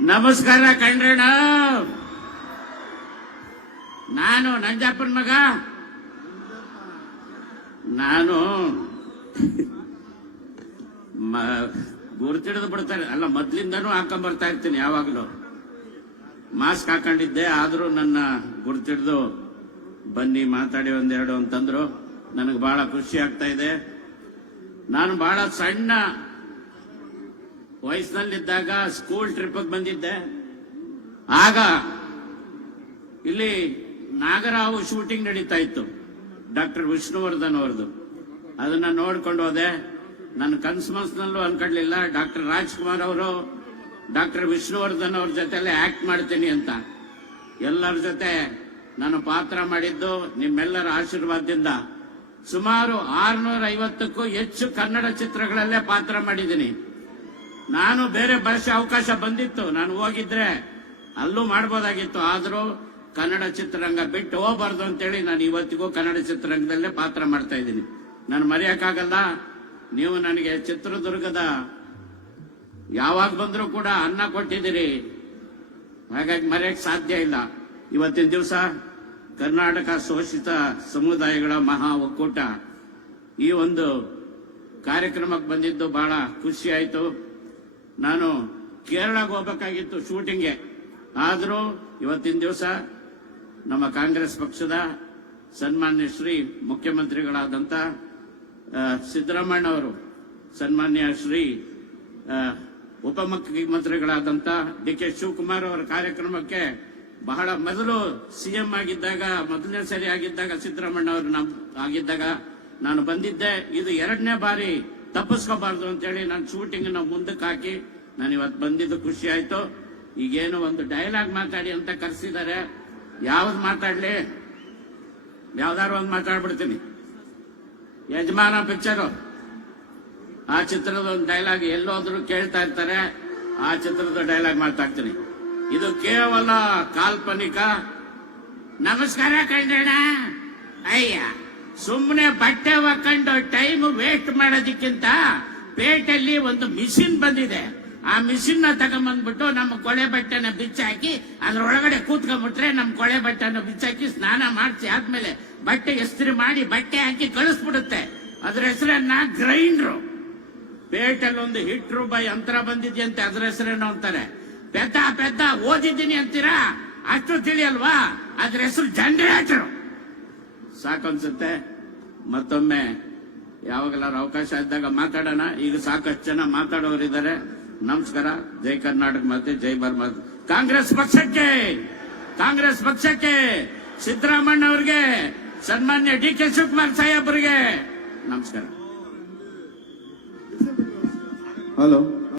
ನಮಸ್ಕಾರ ಕಂಡ್ರಣ ನಾನು ನಂಜಪ್ಪನ ಮಗ. ನಾನು ಗುರುತಿಡಿದು ಬಿಡ್ತಾರೆ. ಅಲ್ಲ, ಮೊದ್ಲಿಂದನೂ ಹಾಕೊಂಡ್ ಬರ್ತಾ ಇರ್ತೀನಿ ಯಾವಾಗಲೂ. ಮಾಸ್ಕ್ ಹಾಕೊಂಡಿದ್ದೆ, ಆದರೂ ನನ್ನ ಗುರ್ತಿಡ್ದು ಬನ್ನಿ, ಮಾತಾಡಿ ಒಂದೆರಡು ಅಂತಂದ್ರು. ನನಗೆ ಬಹಳ ಖುಷಿ ಆಗ್ತಾ ಇದೆ. ನಾನು ಬಹಳ ಸಣ್ಣ ವಯಸ್ಸಿನಲ್ಲಿದ್ದಾಗ ಸ್ಕೂಲ್ ಟ್ರಿಪ್ ಬಂದಿದ್ದೆ. ಆಗ ಇಲ್ಲಿ ನಾಗರಾವು ಶೂಟಿಂಗ್ ನಡೀತಾ ಇತ್ತು. ಡಾಕ್ಟರ್ ವಿಷ್ಣುವರ್ಧನ್ ಅವರದು. ಅದನ್ನ ನೋಡ್ಕೊಂಡು ಹೋದೆ. ನನ್ನ ಕನ್ಸು ಮನ್ಸ್ನಲ್ಲೂ ಅನ್ಕೊಳ್ಳಿಲ್ಲ ಡಾಕ್ಟರ್ ರಾಜ್ಕುಮಾರ್ ಅವರು ಡಾಕ್ಟರ್ ವಿಷ್ಣುವರ್ಧನ್ ಅವ್ರ ಜೊತೆಲೆ ಆಕ್ಟ್ ಮಾಡ್ತೀನಿ ಅಂತ. ಎಲ್ಲರ ಜೊತೆ ನಾನು ಪಾತ್ರ ಮಾಡಿದ್ದು ನಿಮ್ಮೆಲ್ಲರ ಆಶೀರ್ವಾದದಿಂದ. ಸುಮಾರು ಆರ್ನೂರ ಐವತ್ತಕ್ಕೂ ಹೆಚ್ಚು ಕನ್ನಡ ಚಿತ್ರಗಳಲ್ಲೇ ಪಾತ್ರ ಮಾಡಿದ್ದೀನಿ. ನಾನು ಬೇರೆ ಭಾಷೆ ಅವಕಾಶ ಬಂದಿತ್ತು. ನಾನು ಹೋಗಿದ್ರೆ ಅಲ್ಲೂ ಮಾಡ್ಬೋದಾಗಿತ್ತು. ಆದರೂ ಕನ್ನಡ ಚಿತ್ರರಂಗ ಬಿಟ್ಟು ಹೋಗ್ಬಾರ್ದು ಅಂತೇಳಿ ನಾನು ಇವತ್ತಿಗೂ ಕನ್ನಡ ಚಿತ್ರರಂಗದಲ್ಲೇ ಪಾತ್ರ ಮಾಡ್ತಾ ಇದ್ದೀನಿ. ನಾನು ಮರೆಯೋಕ್ಕಾಗಲ್ಲ. ನೀವು ನನಗೆ ಚಿತ್ರದುರ್ಗದ ಯಾವಾಗ ಬಂದರೂ ಕೂಡ ಅನ್ನ ಕೊಟ್ಟಿದ್ದೀರಿ. ಹಾಗಾಗಿ ಮರೆಯಕ್ಕೆ ಸಾಧ್ಯ ಇಲ್ಲ. ಇವತ್ತಿನ ದಿವಸ ಕರ್ನಾಟಕ ಶೋಷಿತ ಸಮುದಾಯಗಳ ಮಹಾ ಒಕ್ಕೂಟ ಈ ಒಂದು ಕಾರ್ಯಕ್ರಮಕ್ಕೆ ಬಂದಿದ್ದು ಬಹಳ ಖುಷಿ ಆಯಿತು. ನಾನು ಕೇರಳಕ್ಕೆ ಹೋಗ್ಬೇಕಾಗಿತ್ತು ಶೂಟಿಂಗ್ಗೆ. ಆದರೂ ಇವತ್ತಿನ ದಿವಸ ನಮ್ಮ ಕಾಂಗ್ರೆಸ್ ಪಕ್ಷದ ಸನ್ಮಾನ್ಯ ಶ್ರೀ ಮುಖ್ಯಮಂತ್ರಿಗಳಾದಂಥ ಸಿದ್ದರಾಮಯ್ಯ ಅವರು, ಸನ್ಮಾನ್ಯ ಶ್ರೀ ಉಪಮುಖ್ಯಮಂತ್ರಿಗಳಾದಂಥ ಡಿ ಕೆ ಶಿವಕುಮಾರ್ ಅವರ ಕಾರ್ಯಕ್ರಮಕ್ಕೆ ಬಹಳ ಮೊದಲು ಸಿಎಂ ಆಗಿದ್ದಾಗ, ಮೊದಲನೇ ಸರಿ ಆಗಿದ್ದಾಗ ಸಿದ್ದರಾಮಯ್ಯ ಅವರು ಆಗಿದ್ದಾಗ ನಾನು ಬಂದಿದ್ದೆ. ಇದು ಎರಡನೇ ಬಾರಿ ತಪ್ಪಿಸ್ಕೋಬಾರ್ದು ಅಂತೇಳಿ ನಾನು ನಾವು ಮುಂದಕ್ಕೆ ಹಾಕಿ ನಾನು ಇವತ್ತು ಬಂದಿದ್ದು ಖುಷಿ ಆಯ್ತು. ಈಗೇನು ಒಂದು ಡೈಲಾಗ್ ಮಾತಾಡಿ ಅಂತ ಕರೆಸಿದ್ದಾರೆ ಯಾವ್ದು ಮಾತಾಡ್ಲಿ? ಯಾವ್ದಾರು ಒಂದು ಮಾತಾಡ್ಬಿಡ್ತೀನಿ. ಯಜಮಾನ ಪಿಕ್ಚರು ಆ ಚಿತ್ರದ ಒಂದು ಡೈಲಾಗ್ ಎಲ್ಲೋದ್ರು ಕೇಳ್ತಾ ಇರ್ತಾರೆ. ಆ ಚಿತ್ರದ ಡೈಲಾಗ್ ಮಾತಾಡ್ತೀನಿ. ಇದು ಕೇವಲ ಕಾಲ್ಪನಿಕ. ನಮಸ್ಕಾರ ಕಂಡಣ ಅಯ್ಯ ಸುಮ್ಮನೆ ಬಟ್ಟೆ ಹಾಕೊಂಡು ಟೈಮ್ ವೇಸ್ಟ್ ಮಾಡೋದಕ್ಕಿಂತ ಪೇಟಲ್ಲಿ ಒಂದು ಮಿಷಿನ್ ಬಂದಿದೆ. ಆ ಮಿಷಿನ್ನ ತಗೊಂಬಂದ್ಬಿಟ್ಟು ನಮ್ಮ ಕೊಳೆ ಬಟ್ಟೆನ ಬಿಚ್ಚಾಕಿ ಅದ್ರೊಳಗಡೆ ಕೂತ್ಕೊಂಡ್ಬಿಟ್ರೆ ನಮ್ಮ ಕೊಳೆ ಬಟ್ಟೆನ ಬಿಚ್ಚಾಕಿ ಸ್ನಾನ ಮಾಡಿಸಿ ಆದ್ಮೇಲೆ ಬಟ್ಟೆ ಎಸ್ತ್ರಿ ಮಾಡಿ ಬಟ್ಟೆ ಹಾಕಿ ಕಳಿಸ್ಬಿಡುತ್ತೆ. ಅದ್ರ ಹೆಸರನ್ನ ಗ್ರೈಂಡ್ರು. ಪೇಟಲ್ಲಿ ಒಂದು ಹಿಟ್ ರೂಪಾಯಿ ಯಂತ್ರ ಬಂದಿದ್ಯಂತೆ ಅದ್ರ ಹೆಸರೇನು ಅಂತಾರೆ. ಪೆದ್ದ ಪೆದ್ದ ಓದಿದ್ದೀನಿ ಅಂತೀರಾ? ಅಷ್ಟು ತಿಳಿಯಲ್ವಾ? ಅದ್ರ ಹೆಸರು ಜನರೇಟರ್ ಸಾಕನ್ಸುತ್ತೆ. ಮತ್ತೊಮ್ಮೆ ಯಾವಾಗಲಾರು ಅವಕಾಶ ಇದ್ದಾಗ ಮಾತಾಡೋಣ. ಈಗ ಸಾಕಷ್ಟು ಜನ ಮಾತಾಡೋರಿದ್ದಾರೆ ನಮಸ್ಕಾರ. ಜೈ ಕರ್ನಾಟಕ ಮತ್ತೆ ಜೈ ಬರ್ಮಾ ಕಾಂಗ್ರೆಸ್ ಪಕ್ಷಕ್ಕೆ ಕಾಂಗ್ರೆಸ್ ಪಕ್ಷಕ್ಕೆ ಸಿದ್ದರಾಮಣ್ಣ ಅವರಿಗೆ ಸನ್ಮಾನ್ಯ ಡಿ ಕೆ ಶಿವಕುಮಾರ್ ಸಾಹೇಬ್ರಿಗೆ ನಮಸ್ಕಾರ. ಹಲೋ